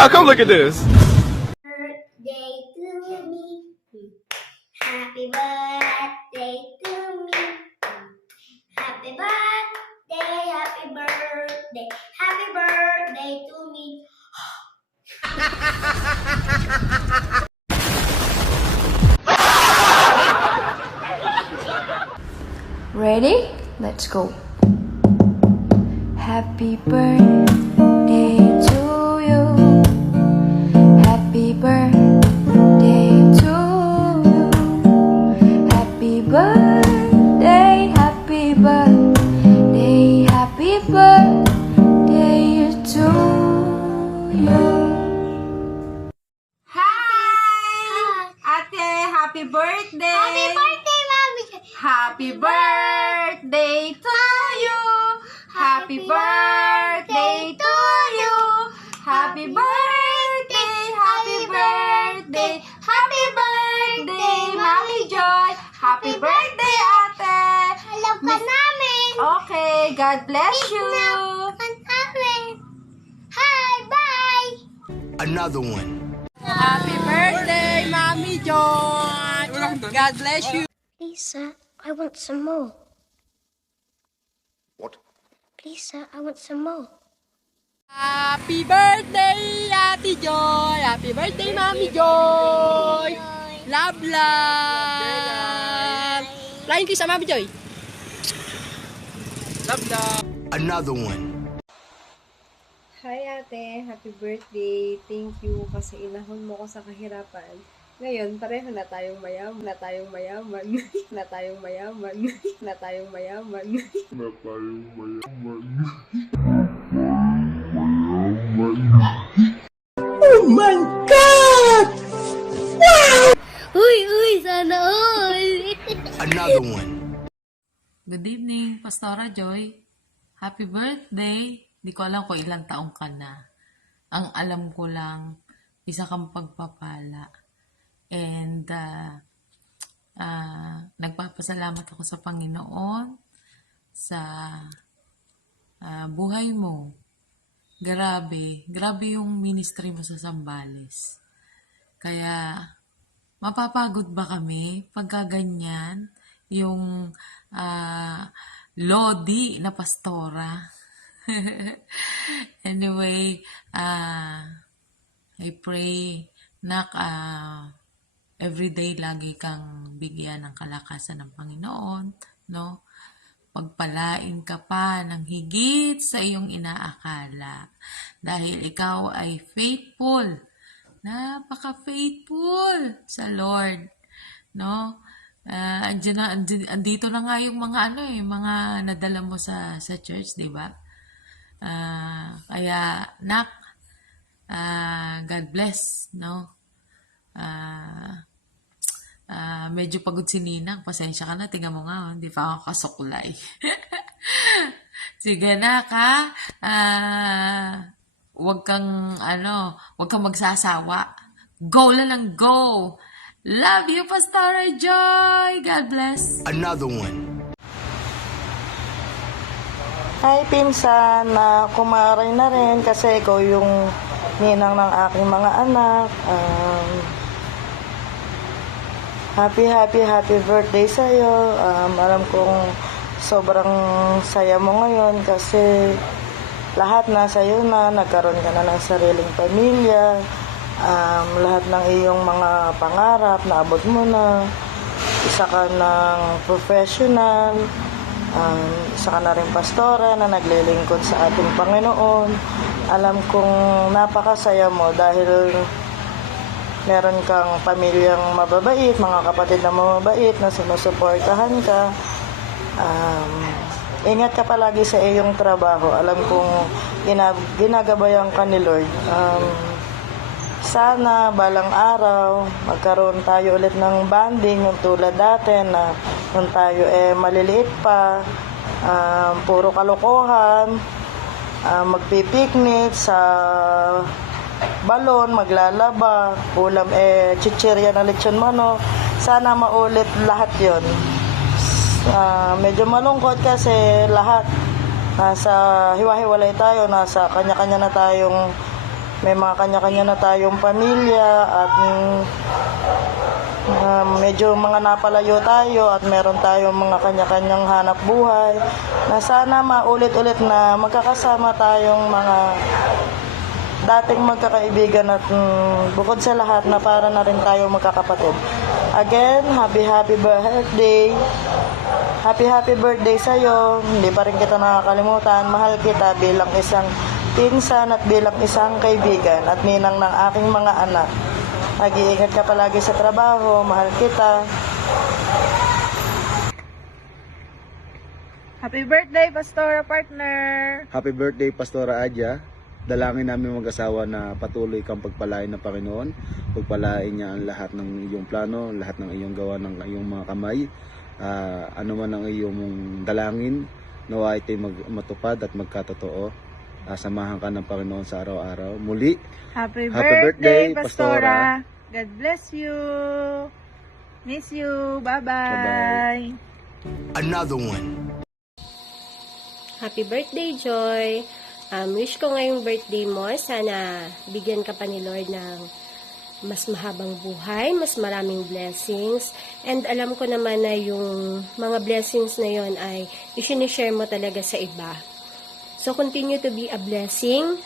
y'all, come look at this. Birthday to me. Happy birthday to me. Happy birthday, happy birthday, happy birthday to me. Ready? Let's go. Happy birthday to you. Happy birthday to you. Happy birthday, happy birthday, happy birthday to you. Hi! Ate, happy birthday! Happy birthday, Mommy! Happy birthday to you! Happy birthday to you! Happy birthday! Happy birthday! Happy birthday, Mommy Joy! Happy birthday, ate! Alam ka namin! Okay, God bless you! Kan namin! Hi! Bye! Another one. Happy birthday, Mommy Joy! God bless you! Lisa, I want some more. What? Lisa, I want some more. Happy birthday, Ate Joy! Happy birthday, Mommy Joy! Love, love! Flying kiss sa Mommy Joy! Love, love! Another one. Hi ate, happy birthday. Thank you kasi inahon mo ko sa kahirapan. Ngayon, pareho na tayong mayaman, na tayong mayaman, na tayong mayaman, na tayong mayaman. Uy, sana all! Another one. Good evening, Pastora Joy. Happy birthday. Di ko alam kung ilang taong ka na. Ang alam ko lang, isa kang pagpapala. And nagpapasalamat ako sa Panginoon sa buhay mo. Grabe yung ministry mo sa Zambales. Kaya, mapapagod ba kami pagka ganyan? Yung lodi na pastora. Anyway, I pray na everyday lagi kang bigyan ng kalakasan ng Panginoon, no? Pagpalain ka pa ng higit sa iyong inaakala dahil ikaw ay faithful. Napaka-faithful sa Lord, no? Andito na nga yung mga mga nadala mo sa church, 'di ba? Kaya God bless, no? Medyo pagod si Ninang, pasensya ka na, tingnan mo nga, hindi pa ako kasuklay. Sige na ka, wag kang magsasawa. Go lang ng go. Love you, Pastora Joy. God bless. Another one. Hi, pinsan, na kumaray na rin kasi ikaw yung ninang ng aking mga anak. Happy birthday sa'yo. Alam kong sobrang saya mo ngayon kasi lahat na sa'yo na, nagkaroon ka na ng sariling pamilya. Lahat ng iyong mga pangarap, naabot mo na. Isa ka ng professional. Isa ka na rin pastora na naglilingkod sa ating Panginoon. Alam kong napakasaya mo dahil meron kang pamilyang mababait, mga kapatid na mababait na sinusuportahan ka. Ingat ka palagi sa iyong trabaho. Alam kong ginagabayan ka ni Lord. Sana balang araw magkaroon tayo ulit ng bonding yung tulad dati na nung tayo maliliit pa, puro kalokohan, magpipiknik sa balon, maglalaba, ulam chichirya na lechon manok. Sana maulit lahat yon. Medyo malungkot kasi lahat nasa hiwa-hiwalay tayo, nasa kanya-kanya na tayong may mga kanya-kanya na tayong pamilya at medyo mga napalayo tayo at meron tayong mga kanya-kanyang hanap buhay na sana maulit-ulit na magkakasama tayong mga dating magkakaibigan at bukod sa lahat na para na rin tayo magkakapatid. Again, happy birthday. Happy birthday sa'yo. Hindi pa rin kita nakakalimutan. Mahal kita bilang isang pinsan at bilang isang kaibigan at ninang ng aking mga anak. Mag-iingat ka palagi sa trabaho. Mahal kita. Happy birthday, Pastora Partner! Happy birthday, Pastora Adja. Dalangin namin mag-asawa na patuloy kang pagpalain ng Panginoon. Pagpalain niya ang lahat ng iyong plano, lahat ng iyong gawa ng iyong mga kamay. Ano man ang iyong dalangin, nawa ito'y matupad at magkatotoo. Samahan ka ng Panginoon sa araw-araw. Muli, Happy birthday, birthday, Pastora. Pastora! God bless you! Miss you! Bye-bye! Bye-bye. Another one. Happy birthday, Joy! Wish ko ngayong birthday mo, sana bigyan ka pa ni Lord ng mas mahabang buhay, mas maraming blessings. And alam ko naman na yung mga blessings na yon ay i-share mo talaga sa iba. So continue to be a blessing,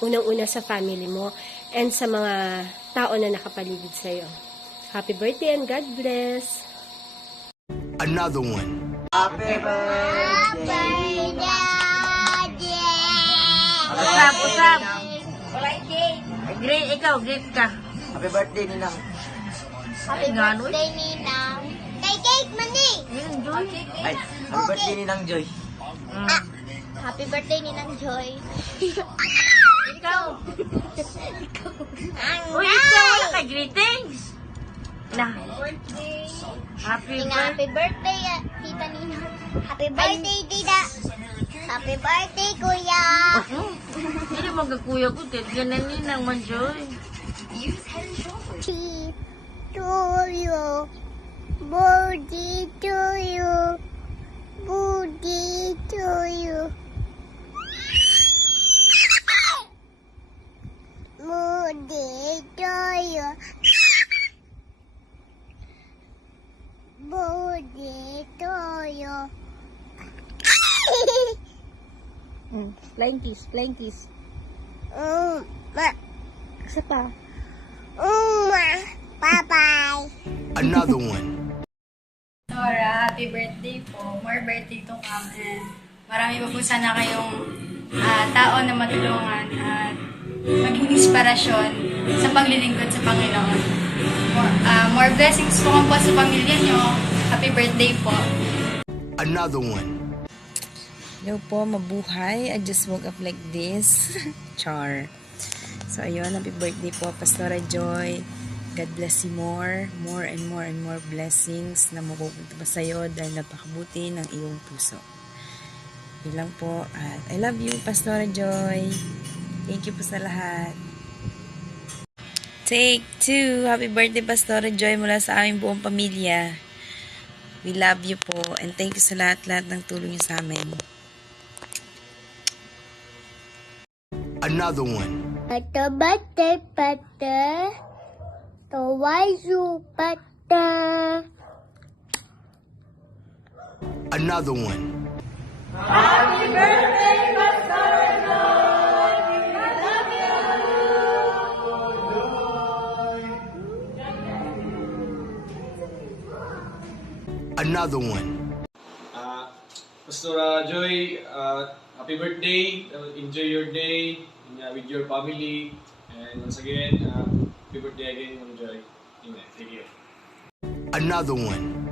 unang-una sa family mo and sa mga tao na nakapaligid sa'yo. Happy birthday and God bless! Another one. Usap! Great, ikaw, great ka. Happy birthday, Ninang. Happy birthday, Ninang. Kay Cake Mani. Ay, happy birthday, Ninang Joy. Happy birthday, Ninang Joy. Ikaw! Uy, ikaw, wala ka greetings! Na. Happy Happy birthday, Tita Ninang. Happy birthday, Tita. Happy birthday, Kuya. Hindi mo kuya ko, ganan ninang manjoy. To you. Booty to you. Booty to you. Booty to you. Booty to you. Flying kiss, flying kiss. Isa pa. Bye-bye. Another one. Nora, happy birthday po. More birthday to come and marami pa po sana kayong tao na matulungan at maging inspirasyon sa paglilingkod sa Panginoon. More blessings po sa pamilya nyo. Happy birthday po. Another one. Hello po, mabuhay. I just woke up like this. Char. So, ayun, happy birthday po, Pastora Joy. God bless you more and more blessings na mapupunta pa sa'yo dahil napakabuti ng iyong puso. Yun lang po. At I love you, Pastora Joy. Thank you po sa lahat. Take 2. Happy birthday, Pastora Joy, mula sa aming buong pamilya. We love you po and thank you sa lahat ng tulong niyo sa amin. Another one. Pata bata pata. Tawazu pata. Another one. Another one. Pastora Joy, happy birthday. Enjoy your day with your family. And once again, happy birthday again, Ma'am Joy. Amen. Thank you. Another one.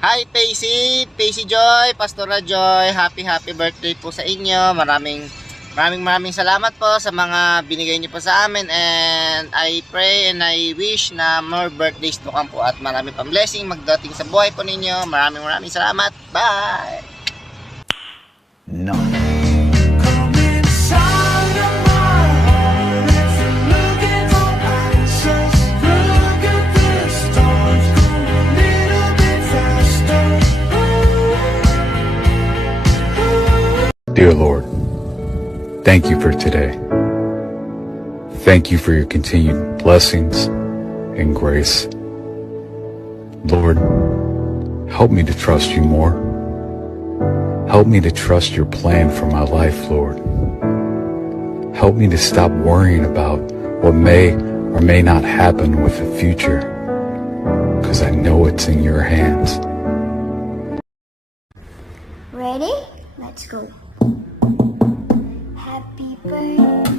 Hi Pacey Joy, Pastora Joy, happy birthday po sa inyo. Maraming salamat po sa mga binigay niyo po sa amin, and I pray and I wish na more birthdays to come po at marami pang blessing magdating sa buhay po ninyo. Maraming salamat. Bye! No. Dear Lord, thank you for today. thank you for your continued blessings and grace. Lord, help me to trust you more. Help me to trust your plan for my life, Lord. Help me to stop worrying about what may or may not happen with the future, because I know it's in your hands. Ready? Let's go. Happy birthday.